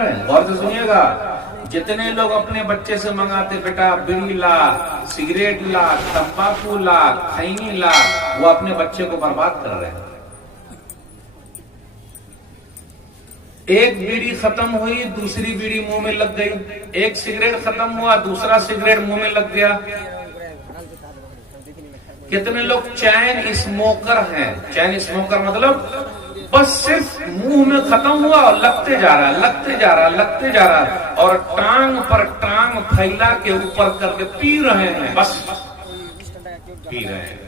रहे हैं? गौर से सुनिएगा, जितने लोग अपने बच्चे से मंगाते बेटा बीड़ी ला, सिगरेट ला, तंबाकू ला, खैनी ला, वो अपने बच्चे को बर्बाद कर रहे हैं। एक बीड़ी खत्म हुई, दूसरी बीड़ी मुंह में लग गई, एक सिगरेट खत्म हुआ, दूसरा सिगरेट मुंह में लग गया। कितने लोग चैन स्मोकर हैं? चैन स्मोकर मतलब बस सिर्फ मुंह में खत्म हुआ और लगते जा रहा, लगते जा रहा, लगते जा रहा, और टांग पर टांग फैला के ऊपर करके पी रहे हैं, बस पी रहे हैं।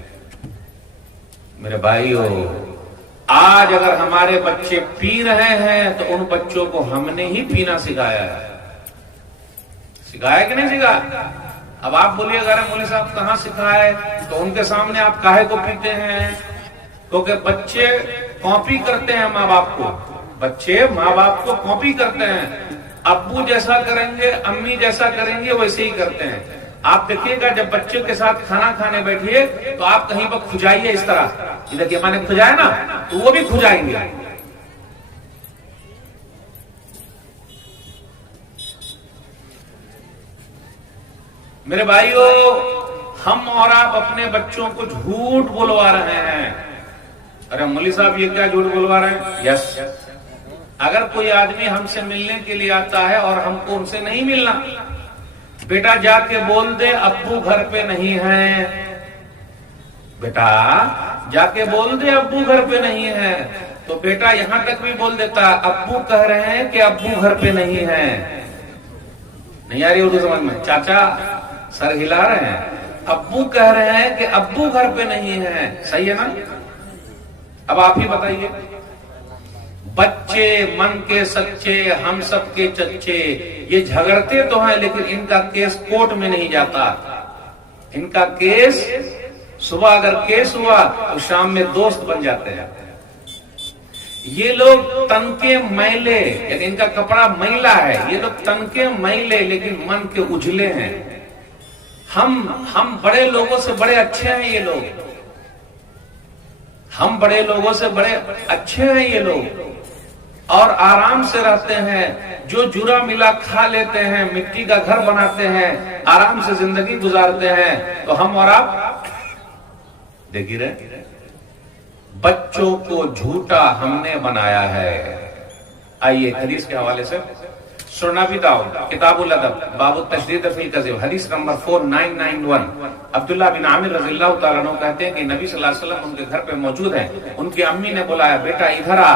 मेरे भाइयों, आज अगर हमारे बच्चे पी रहे हैं तो उन बच्चों को हमने ही पीना सिखाया है। सिखाया कि नहीं सिखाया? अब आप बोलिएगा अरे मौलवी साहब कहाँ सिखाए, तो उनके सामने आप काहे को पीते हैं? क्योंकि बच्चे कॉपी करते हैं माँ बाप को, बच्चे माँ बाप को कॉपी करते हैं। अब्बू जैसा करेंगे, अम्मी जैसा करेंगे, वैसे ही करते हैं। आप देखिएगा जब बच्चों के साथ खाना खाने बैठिए तो आप कहीं पर खुजाइए इस तरह, देखिए मैंने खुजाया ना, तो वो भी खुजाएंगे। मेरे भाइयों, हम और आप अपने बच्चों को झूठ बोलवा रहे हैं। अरे मौलवी साहब ये क्या झूठ बोलवा रहे हैं? यस, अगर कोई आदमी हमसे मिलने के लिए आता है और हमको उनसे नहीं मिलना, बेटा जाके बोल दे अब्बू घर पे नहीं है, बेटा जाके बोल दे अब्बू घर पे नहीं है, तो बेटा यहां तक भी बोल देता अब्बू कह रहे हैं कि अब्बू घर पे नहीं है। नहीं आ रही उर्दू समझ में? चाचा सर हिला रहे हैं, अब्बू कह रहे हैं कि अब्बू घर पे नहीं है, सही है ना? अब आप ही बताइए, बच्चे मन के सच्चे, हम सब के चच्चे, ये झगड़ते तो हैं लेकिन इनका केस कोर्ट में नहीं जाता। इनका केस सुबह अगर केस हुआ तो शाम में दोस्त बन जाते हैं। ये लोग तन के मैले, यानी इनका कपड़ा मैला है, ये लोग तन के मैले लेकिन मन के उजले हैं। हम बड़े लोगों से बड़े अच्छे हैं ये लोग, हम बड़े लोगों से बड़े अच्छे हैं ये लोग, और आराम से रहते हैं, जो जुरा मिला खा लेते हैं, मिट्टी का घर बनाते हैं, आराम से जिंदगी गुजारते हैं। तो हम और आप देखिए रहे, बच्चों को झूठा हमने बनाया है। आइए हदीस के हवाले से सुनना भी दाऊद किताबुल अदब बाबु तशदीद फिल कज़िब हदीस नंबर 4991 अब्दुल्लाह बिन आमिर रज़ियल्लाहु ताला अन्हु कहते हैं कि नबी सल्लल्लाहु अलैहि वसल्लम उनके घर पे मौजूद हैं। उनकी अम्मी ने बुलाया, बेटा इधर आ।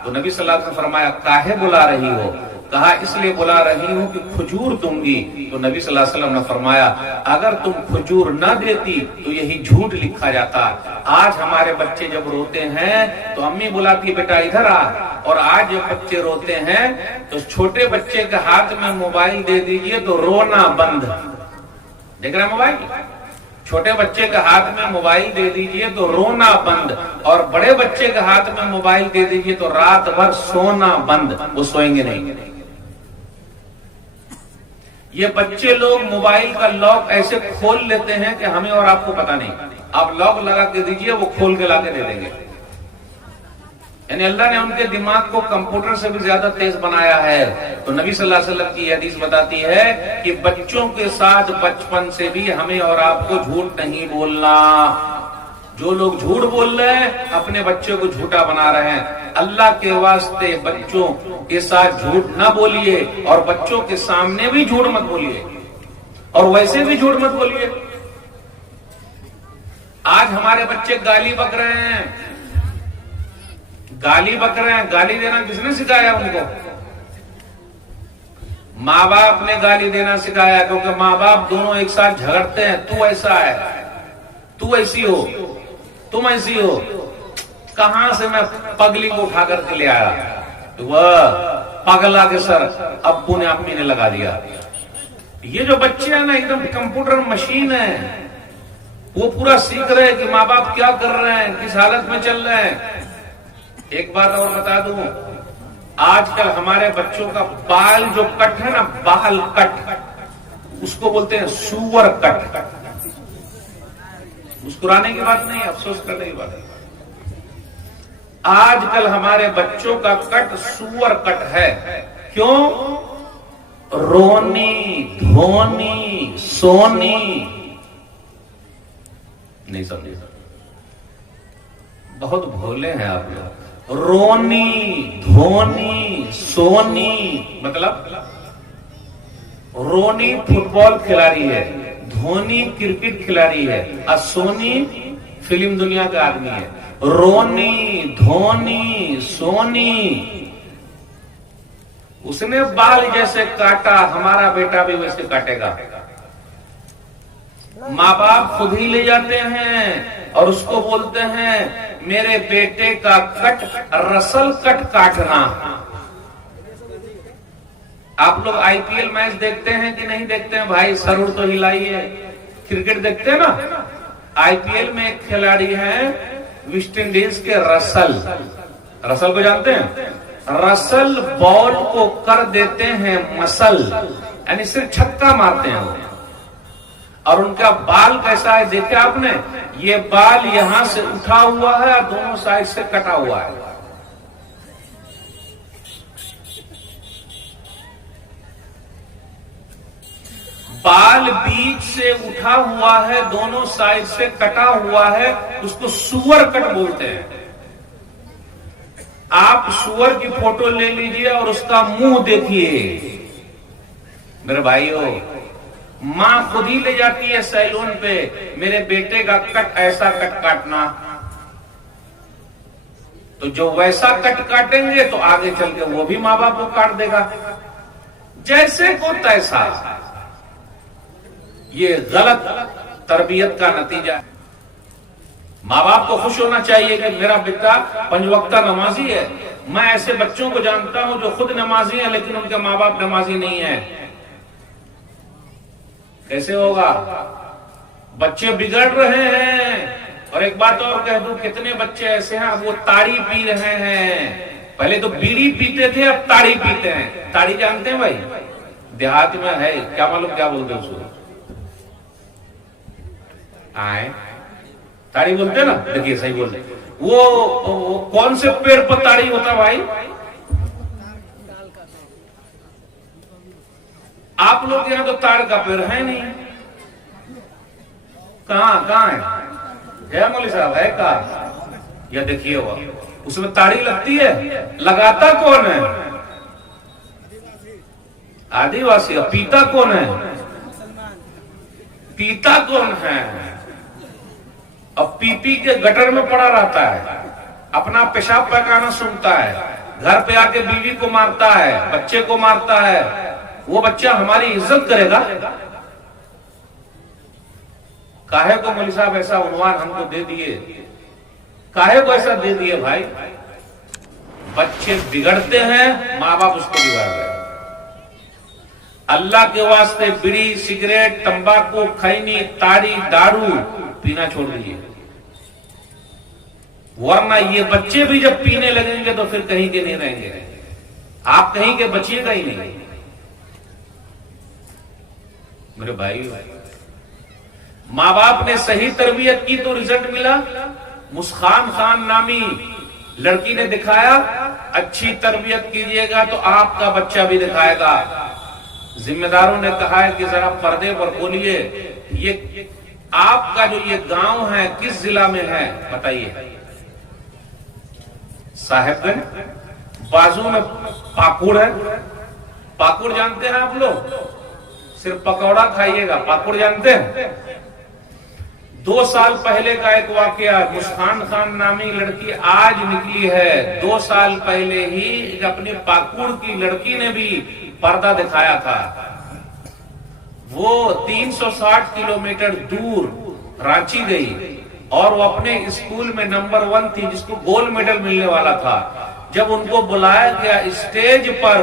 तो नबी सल्लल्लाहु अलैहि वसल्लम फरमाया, काहे बुला रही हो? कहा इसलिए बुला रही हूँ कि खजूर दूंगी। तो नबी सल्लल्लाहु अलैहि वसल्लम ने फरमाया, अगर तुम खजूर न देती तो यही झूठ लिखा जाता। आज हमारे बच्चे जब रोते हैं तो अम्मी बुलाती बेटा इधर आ, और आज जब बच्चे रोते हैं तो छोटे बच्चे के हाथ में मोबाइल दे दीजिए तो रोना बंद। देख रहे मोबाइल, छोटे बच्चे के हाथ में मोबाइल दे दीजिए तो रोना बंद, और बड़े बच्चे के हाथ में मोबाइल दे दीजिए तो रात भर सोना बंद, वो सोएंगे नहीं। ये बच्चे लोग मोबाइल का लॉक ऐसे खोल लेते हैं कि हमें और आपको पता नहीं। आप लॉक लगा के दीजिए, वो खोल के लाके दे देंगे। यानी अल्लाह ने उनके दिमाग को कंप्यूटर से भी ज्यादा तेज बनाया है। तो नबी सल्लल्लाहु अलैहि वसल्लम की हदीस बताती है कि बच्चों के साथ बचपन से भी हमें और आपको झूठ नहीं बोलना। जो लोग झूठ बोल रहे हैं अपने बच्चों को झूठा बना रहे हैं। अल्लाह के वास्ते बच्चों के साथ झूठ ना बोलिए, और बच्चों के सामने भी झूठ मत बोलिए, और वैसे भी झूठ मत बोलिए। आज हमारे बच्चे गाली बक रहे हैं, गाली बक रहे हैं। गाली देना किसने सिखाया उनको? माँ बाप ने गाली देना सिखाया, क्योंकि माँ बाप दोनों एक साथ झगड़ते हैं। तू ऐसा है, तू ऐसी हो, तुम ऐसी हो। कहां से मैं पगली को उठा करके ले आया, तो वह पगला के सर अब्बू ने अम्मी ने लगा दिया। ये जो बच्चे हैं ना, एकदम कंप्यूटर मशीन है। वो पूरा सीख रहे हैं कि माँ बाप क्या कर रहे हैं, किस हालत में चल रहे हैं। एक बात और बता दूं, आजकल हमारे बच्चों का बाल जो कट है ना, बाल कट, उसको बोलते हैं सुअर कट। मुस्कुराने की बात नहीं, अफसोस करने की बात है। आजकल हमारे बच्चों का कट सुअर कट है। क्यों? रोनी, धोनी, सोनी, नहीं समझे? बहुत भोले हैं आप लोग। रोनी, धोनी, सोनी मतलब रोनी फुटबॉल खिलाड़ी है, धोनी क्रिकेट खिलाड़ी है और सोनी फिल्म दुनिया का आदमी है। रोनी, धोनी, सोनी, उसने बाल जैसे काटा, हमारा बेटा भी वैसे काटेगा। माँ बाप खुद ही ले जाते हैं और उसको बोलते हैं मेरे बेटे का कट रसल कट काटना। आप लोग आईपीएल मैच देखते हैं कि नहीं देखते हैं भाई? सरूर तो हिलाइए। क्रिकेट देखते हैं ना? आईपीएल में एक खिलाड़ी है वेस्ट इंडीज के रसल। रसल को जानते हैं? रसल बॉल को कर देते हैं मसल, यानी सिर्फ छक्का मारते हैं वो। और उनका बाल कैसा है देखे आपने? ये बाल यहां से उठा हुआ है और दोनों साइड से कटा हुआ है। बाल बीच से उठा हुआ है, दोनों साइड से कटा हुआ है, उसको सुअर कट बोलते हैं। आप सुअर की फोटो ले लीजिए और उसका मुंह देखिए मेरे भाइयों। मां खुद ही ले जाती है सैलून पे, मेरे बेटे का कट ऐसा कट काटना। तो जो वैसा कट काटेंगे तो आगे चल के वो भी माँ बाप को काट देगा, जैसे को तैसा। ये गलत तरबियत का नतीजा है। माँ बाप को खुश होना चाहिए कि मेरा बेटा पंजवक्ता नमाजी है। मैं ऐसे बच्चों को जानता हूं जो खुद नमाजी हैं लेकिन उनके माँ बाप नमाजी नहीं है। कैसे होगा? बच्चे बिगड़ रहे हैं। और एक बात और कह दूं, कितने बच्चे ऐसे हैं वो ताड़ी पी रहे हैं। पहले तो बीड़ी पीते थे, अब ताड़ी पीते हैं। ताड़ी जानते हैं भाई? देहात में है, क्या मालूम क्या बोलते हैं उसको? आए ताड़ी बोलते हैं ना? देखिए सही बोलते। वो कौन से पेड़ पर ताड़ी होता है भाई? आप लोग यहां तो ताड़ का पेड़ है नहीं। कहां है? जय मौली साहब है कहा? या देखिए वो उसमें ताड़ी लगती है, लगाता कौन है? आदिवासी। पीता कौन है? पीता कौन है? अब पी के गटर में पड़ा रहता है, अपना पेशाब पैखाना सूंघता है, घर पे आके बीवी को मारता है, बच्चे को मारता है। वो बच्चा हमारी इज्जत करेगा? काहे को मौलवी साहब ऐसा उन्वान हमको दे दिए? काहे को ऐसा दे दिए भाई? बच्चे बिगड़ते हैं, माँ बाप उसको बिगाड़ रहे हैं। अल्लाह के वास्ते बीड़ी, सिगरेट, तंबाकू, खैनी, ताड़ी, दारू पीना छोड़ दीजिए, वरना ये बच्चे भी जब पीने लगेंगे तो फिर कहीं के नहीं रहेंगे। आप कहीं के बचिएगा ही नहीं मेरे भाई। माँ बाप ने सही तरबियत की तो रिजल्ट मिला। मुस्कान खान नामी लड़की ने दिखाया, अच्छी तरबियत कीजिएगा तो आपका बच्चा भी दिखाएगा। जिम्मेदारों ने कहा है कि जरा पर्दे पर बोलिए, ये आपका जो ये गांव है किस जिला में है बताइए? साहेबगंज। बाजू में पाकुड़ है। पाकुड़ जानते हैं आप लोग? सिर्फ पकौड़ा खाइएगा। पाकुड़ जानते हैं? 2 साल पहले का एक वाकया, मुस्कान खान नामी लड़की आज निकली है। 2 साल पहले ही अपनी पाकुड़ की लड़की ने भी पर्दा दिखाया था। वो 360 किलोमीटर दूर रांची गई और वो अपने स्कूल में नंबर 1 थी, जिसको गोल्ड मेडल मिलने वाला था। जब उनको बुलाया गया स्टेज पर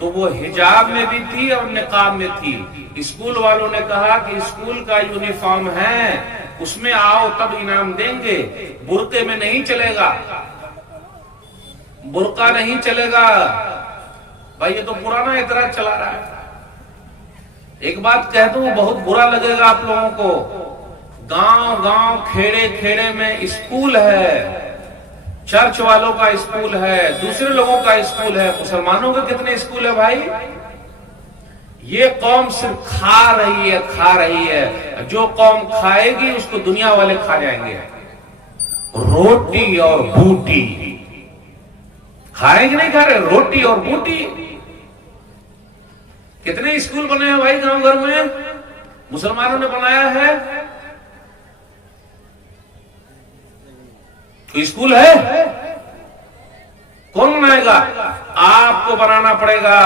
तो वो हिजाब में भी थी और निकाब में थी। स्कूल वालों ने कहा कि स्कूल का यूनिफॉर्म है, उसमें आओ तब इनाम देंगे, बुर्के में नहीं चलेगा, बुर्का नहीं चलेगा। भाई ये तो पुराना इतराज चला रहा है। एक बात कह दूं, बहुत बुरा लगेगा आप लोगों को। गांव गांव खेड़े खेड़े में स्कूल है, चर्च वालों का स्कूल है, दूसरे लोगों का स्कूल है, मुसलमानों के कितने स्कूल है भाई। ये कौम सिर्फ खा रही है, खा रही है। जो कौम खाएगी उसको दुनिया वाले खा जाएंगे। रोटी और बूटी खाएंगे, नहीं खा रहे, रोटी और बूटी। कितने स्कूल बने हैं भाई गांव घर में, मुसलमानों ने बनाया है। कोई स्कूल है? कौन बनाएगा? आपको बनाना पड़ेगा।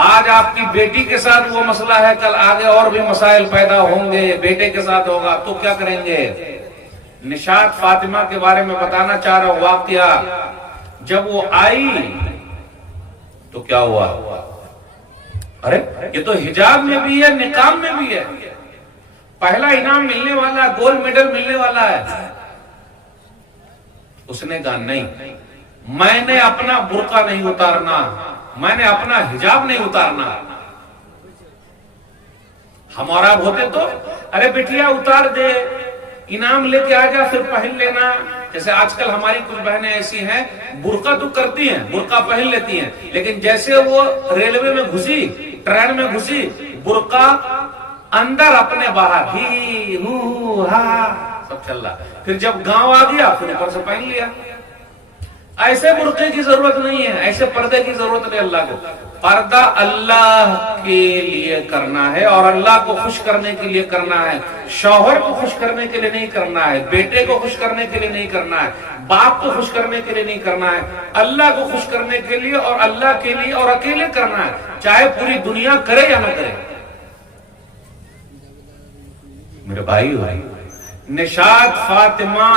आज आपकी बेटी के साथ वो मसला है, कल आगे और भी मसाइल पैदा होंगे, बेटे के साथ होगा तो क्या करेंगे। निशात फातिमा के बारे में बताना चाह रहा हूं वाकया। जब वो आई तो क्या हुआ? अरे ये तो हिजाब में भी है, निकाब में भी है। पहला इनाम मिलने वाला, गोल्ड मेडल मिलने वाला है। उसने कहा नहीं, मैंने अपना बुर्का नहीं उतारना, मैंने अपना हिजाब नहीं उतारना। हम और आप होते तो अरे बिटिया उतार दे, इनाम लेके आ जा, फिर पहन लेना। जैसे आजकल हमारी कुछ बहनें ऐसी हैं, बुर्का तो करती हैं, बुर्का पहन लेती हैं, लेकिन जैसे वो रेलवे में घुसी, ट्रेन में घुसी, बुर्का अंदर अपने बाहर ही हू हा सब चल रहा। फिर जब गांव आ गया फिर ऊपर से पहन लिया। ऐसे बुर्के की जरूरत नहीं है, ऐसे पर्दे की जरूरत नहीं। अल्लाह को पर्दा अल्लाह के लिए करना है और अल्लाह को खुश करने के लिए करना है। शौहर को खुश करने के लिए नहीं करना है, बेटे को खुश करने के लिए नहीं करना है, बाप को खुश करने के लिए नहीं करना है। अल्लाह को खुश करने के लिए और अल्लाह के लिए और अकेले करना है, चाहे पूरी दुनिया करे या ना करे। मेरे भाई, निशात फातिमा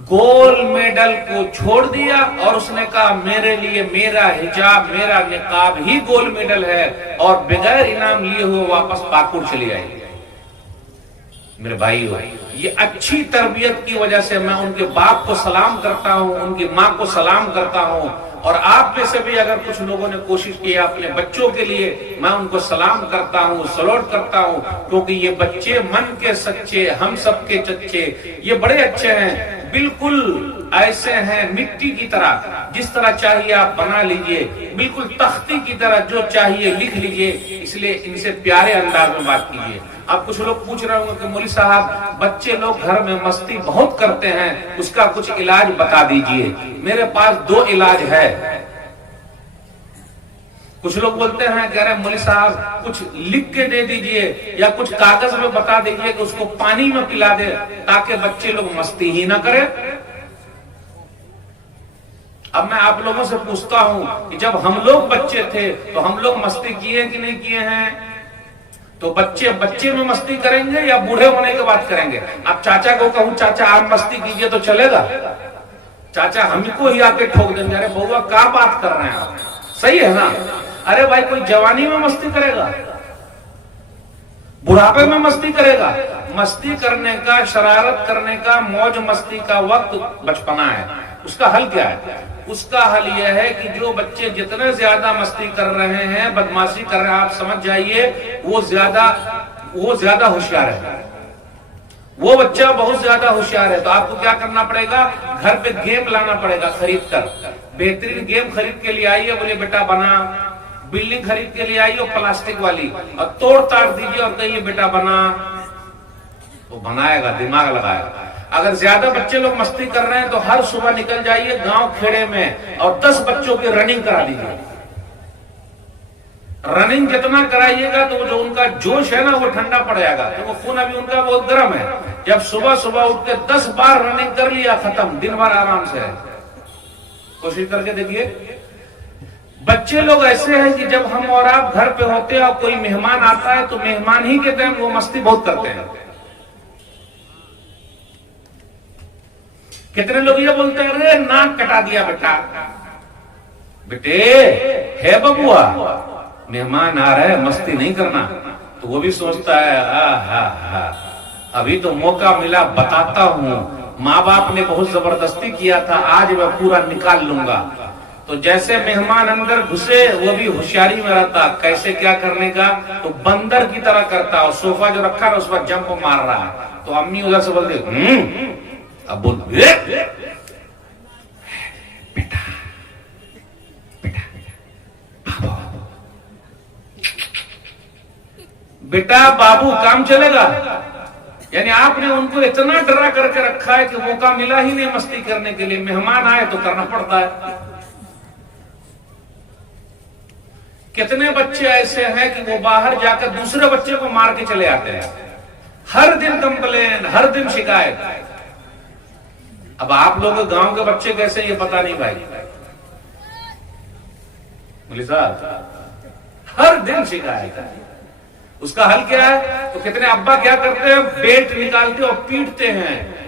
गोल्ड मेडल को छोड़ दिया और उसने कहा मेरे लिए मेरा हिजाब, मेरा निकाब ही गोल्ड मेडल है, और बगैर इनाम लिए हुए वापस पाकुड़ चली आई। मेरे भाई, ये अच्छी तरबियत की वजह से मैं उनके बाप को सलाम करता हूं, उनकी मां को सलाम करता हूं। और आप में से भी अगर कुछ लोगों ने कोशिश की है अपने बच्चों के लिए, मैं उनको सलाम करता हूं, सलूट करता हूं, क्योंकि ये बच्चे मन के सच्चे, हम सबके चच्चे, ये बड़े अच्छे हैं, बिल्कुल ऐसे हैं मिट्टी की तरह। जिस तरह चाहिए आप बना लीजिए, बिल्कुल तख्ती की तरह जो चाहिए लिख लीजिए। इसलिए इनसे प्यारे अंदाज में बात कीजिए। अब कुछ लोग पूछ रहे होंगे कि मौलवी साहब बच्चे लोग घर में मस्ती बहुत करते हैं, उसका कुछ इलाज बता दीजिए। मेरे पास 2 इलाज है। कुछ लोग बोलते हैं कह रहे मौलवी साहब कुछ लिख के दे दीजिए या कुछ कागज में बता दीजिए कि उसको पानी में पिला दे ताकि बच्चे लोग मस्ती ही ना करें। अब मैं आप लोगों से पूछता हूं कि जब हम लोग बच्चे थे तो हम लोग मस्ती किए कि नहीं किए हैं? तो बच्चे बच्चे में मस्ती करेंगे या बूढ़े होने के बाद करेंगे? अब चाचा को कहूं चाचा आप मस्ती कीजिए तो चलेगा? चाचा हमको ही आके ठोक देंगे, अरे बउआ क्या बात कर रहे हैं आप, सही है ना? अरे भाई कोई जवानी में मस्ती करेगा, बुढ़ापे में मस्ती करेगा? मस्ती करने का, शरारत करने का, मौज मस्ती का वक्त बचपना है। उसका हल क्या है? उसका हल यह है कि जो बच्चे जितने ज्यादा मस्ती कर रहे हैं, बदमाशी कर रहे हैं, आप समझ जाइए वो ज्यादा होशियार है। वो बच्चा बहुत ज्यादा होशियार है। तो आपको क्या करना पड़ेगा? घर पे गेम लाना पड़ेगा खरीद कर। बेहतरीन गेम खरीद के लिए आइए, बोले बेटा बना। बिल्डिंग खरीद के लिए आइए प्लास्टिक वाली, और तोड़ ताड़ दीजिए और कहिए बेटा बना, तो बनाएगा, दिमाग लगाएगा। अगर ज्यादा बच्चे लोग मस्ती कर रहे हैं तो हर सुबह निकल जाइए गांव खेड़े में और 10 बच्चों की रनिंग करा दीजिए। रनिंग जितना कराइएगा तो जो उनका जोश है ना वो ठंडा पड़ जाएगा, क्योंकि तो खून अभी उनका बहुत गर्म है। जब सुबह सुबह उठ के 10 बार रनिंग कर लिया, खत्म, दिन भर आराम से है। कोशिश करके देखिए। बच्चे लोग ऐसे हैं कि जब हम और आप घर पे होते हैं और कोई मेहमान आता है तो मेहमान ही के टाइम वो मस्ती बहुत करते हैं। कितने लोग ये बोलते हैं अरे नाक कटा दिया बेटा, बेटे है बबुआ, मेहमान आ रहे हैं मस्ती नहीं करना। तो वो भी सोचता है हा अभी तो मौका मिला, बताता हूं, माँ बाप ने बहुत जबरदस्ती किया था, आज मैं पूरा निकाल लूंगा। तो जैसे मेहमान अंदर घुसे वो भी होशियारी में रहता, कैसे क्या करने का, तो बंदर की तरह करता। और सोफा जो रखा है उस पर जंप मार रहा है। तो अम्मी उधर से बोलते अब बोल बेटा बाबू काम चलेगा, यानी आपने उनको इतना डरा करके रखा है कि मौका मिला ही नहीं मस्ती करने के लिए, मेहमान आए तो करना पड़ता है। कितने बच्चे ऐसे हैं कि वो बाहर जाकर दूसरे बच्चे को मार के चले आते हैं, हर दिन कंप्लेन, हर दिन शिकायत। अब आप लोग गांव के बच्चे कैसे ये पता नहीं भाई, बोले साहब हर दिन शिकायत है। उसका हल क्या है? तो कितने अब्बा क्या करते हैं, बेट निकालते और पीटते हैं